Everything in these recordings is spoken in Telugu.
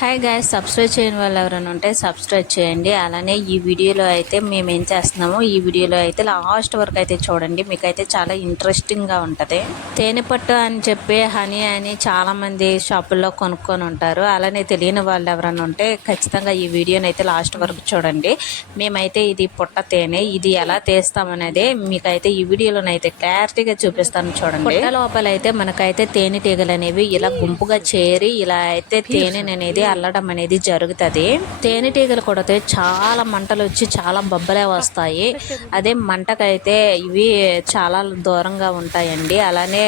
హాయ్ గైస్, సబ్స్క్రైబ్ చేయని వాళ్ళు ఎవరైనా ఉంటే సబ్స్క్రైబ్ చేయండి. అలానే ఈ వీడియోలో అయితే మేము ఏం చేస్తున్నామో ఈ వీడియోలో అయితే లాస్ట్ వరకు అయితే చూడండి. మీకైతే చాలా ఇంట్రెస్టింగ్గా ఉంటుంది. తేనెపట్టు అని చెప్పి హనీ అని చాలామంది షాపుల్లో కొనుక్కొని ఉంటారు. అలానే తెలియని వాళ్ళు ఎవరైనా ఉంటే ఖచ్చితంగా ఈ వీడియోని అయితే లాస్ట్ వరకు చూడండి. మేమైతే ఇది పుట్ట తేనె, ఇది ఎలా తీస్తామనేది మీకైతే ఈ వీడియోలోనైతే క్లారిటీగా చూపిస్తాను చూడండి. పుట్ట లోపల అయితే మనకైతే తేనెటీగలు అనేవి ఇలా గుంపుగా చేరి ఇలా అయితే తేనె అనేది అల్లడం అనేది జరుగుతుంది. తేనెటీగలు కొడితే చాలా మంటలు వచ్చి చాలా బొబ్బలే వస్తాయి. అదే మంటకైతే ఇవి చాలా దూరంగా ఉంటాయండి. అలానే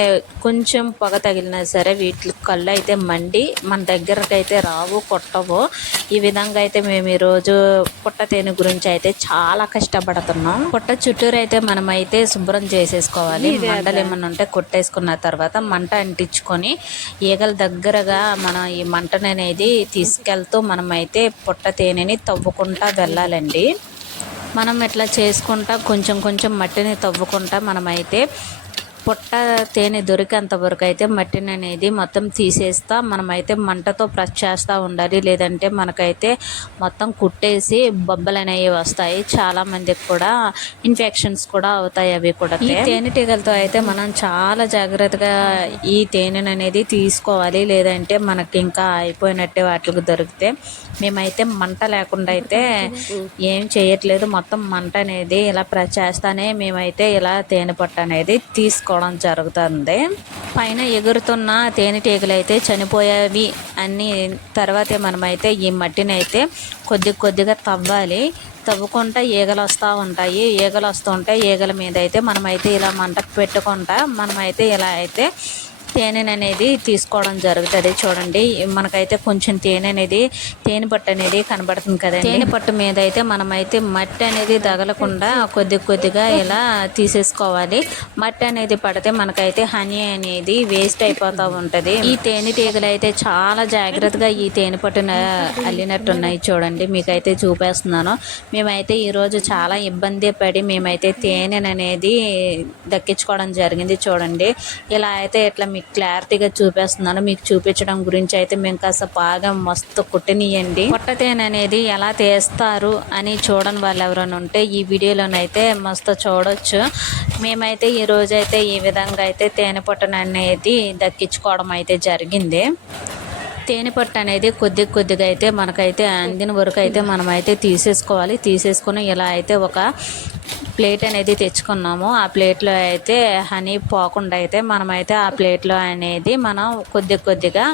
కొంచెం పొగ తగిలినా సరే వీటి కళ్ళు అయితే మండి మన దగ్గరకు అయితే రావు, కొట్టవు. ఈ విధంగా అయితే మేము ఈరోజు పుట్ట తేనె గురించి అయితే చాలా కష్టపడుతున్నాం. పుట్ట చుట్టూరు అయితే మనం అయితే శుభ్రం చేసేసుకోవాలి. మంటలు ఏమన్నా ఉంటే కొట్టేసుకున్న తర్వాత మంట అంటించుకొని ఈగల దగ్గరగా మనం ఈ మంటను అనేది తీసుకెళ్తూ మనమైతే పుట్ట తేనెని తవ్వుకుంటా వెళ్ళాలండి. మనం ఇట్లా చేసుకుంటా కొంచెం కొంచెం మట్టిని తవ్వుకుంటా మనమైతే పుట్ట తేనె దొరికేంత వరకు అయితే మట్టిని అనేది మొత్తం తీసేస్తా మనమైతే మంటతో ప్రెస్ చేస్తూ ఉండాలి. లేదంటే మనకైతే మొత్తం కుట్టేసి బొబ్బలు అనేవి వస్తాయి. చాలా మందికి కూడా ఇన్ఫెక్షన్స్ కూడా అవుతాయి. అవి కూడా ఈ తేనెటీగలతో అయితే మనం చాలా జాగ్రత్తగా ఈ తేనెను అనేది తీసుకోవాలి. లేదంటే మనకి ఇంకా అయిపోయినట్టే వాటికి దొరికితే. మేమైతే మంట లేకుండా అయితే ఏం చేయట్లేదు. మొత్తం మంట అనేది ఇలా ప్రెస్ చేస్తానే మేమైతే ఇలా తేనె పట్టు అనేది తీసుకోవడం జరుగుతుంది. పైన ఎగురుతున్న తేనెటీగలు అయితే చనిపోయేవి అన్ని తర్వాతే మనమైతే ఈ మట్టిని అయితే కొద్దిగా తవ్వాలి. తవ్వుకుంటా ఈగలు వస్తూ ఉంటాయి. ఈగలు వస్తుంటే ఈగల మీద అయితే మనమైతే ఇలా మంటకు పెట్టుకుంటా మనమైతే ఇలా అయితే తేనె అనేది తీసుకోవడం జరుగుతుంది. చూడండి, మనకైతే కొంచెం తేనె పట్టు అనేది కనబడుతుంది కదండి. తేనె పట్టు మీద అయితే మనమైతే మట్టి అనేది తగలకుండా కొద్దిగా ఇలా తీసేసుకోవాలి. మట్టి అనేది పడితే మనకైతే హనీ అనేది వేస్ట్ అయిపోతూ ఉంటుంది. ఈ తేనెటీగలు అయితే చాలా జాగ్రత్తగా ఈ తేనె పట్టున అల్లినట్టున్నాయి. చూడండి, మీకైతే చూపిస్తున్నాను. మేమైతే ఈరోజు చాలా ఇబ్బంది పడి మేమైతే తేనె అనేది దక్కించుకోవడం జరిగింది. చూడండి, ఇలా అయితే ఇట్లా మీకు క్లారిటీగా చూపిస్తున్నాను. మీకు చూపించడం గురించి అయితే మేము కాస్త బాగా మస్తు కుట్టనియండి. పుట్ట తేనె అనేది ఎలా తీస్తారు అని చూడని వాళ్ళు ఎవరైనా ఉంటే ఈ వీడియోలోనైతే మస్తు చూడొచ్చు. మేమైతే ఈ రోజైతే ఈ విధంగా అయితే తేనె పట్టును అనేది దక్కించుకోవడం అయితే జరిగింది. తేనె పట్టు అనేది కొద్దిగా అయితే మనకైతే అందిన వరకు అయితే మనమైతే తీసేసుకొని ఇలా అయితే ఒక ప్లేట్ అనేది తెచ్చుకున్నాము. ఆ ప్లేట్లో అయితే హనీ పోకుండా అయితే మనమైతే ఆ ప్లేట్లో అనేది మనం కొద్దిగా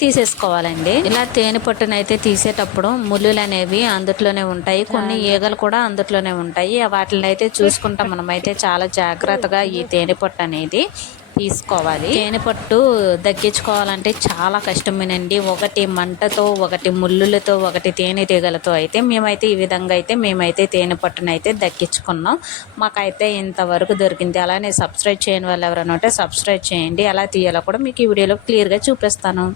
తీసేసుకోవాలండి. ఇలా తేనె పట్టునైతే తీసేటప్పుడు ముళ్ళులు అనేవి అందుట్లోనే ఉంటాయి. కొన్ని ఈగలు కూడా అందుట్లోనే ఉంటాయి. వాటిని అయితే చూసుకుంటాం మనమైతే చాలా జాగ్రత్తగా ఈ తేనె పట్టు అనేది తీసుకోవాలి. తేనె పట్టు దక్కించుకోవాలంటే చాలా కష్టమేనండి. ఒకటి మంటతో, ఒకటి ముళ్ళులతో, ఒకటి తేనెటీగలతో అయితే మేమైతే ఈ విధంగా అయితే మేమైతే తేనె పట్టునైతే దక్కించుకున్నాం. మాకైతే ఇంతవరకు దొరికింది. అలానే సబ్స్క్రైబ్ చేయని వాళ్ళు ఎవరైనా ఉంటే సబ్స్క్రైబ్ చేయండి. ఎలా తీయాలో కూడా మీకు ఈ వీడియోలో క్లియర్గా చూపిస్తాను.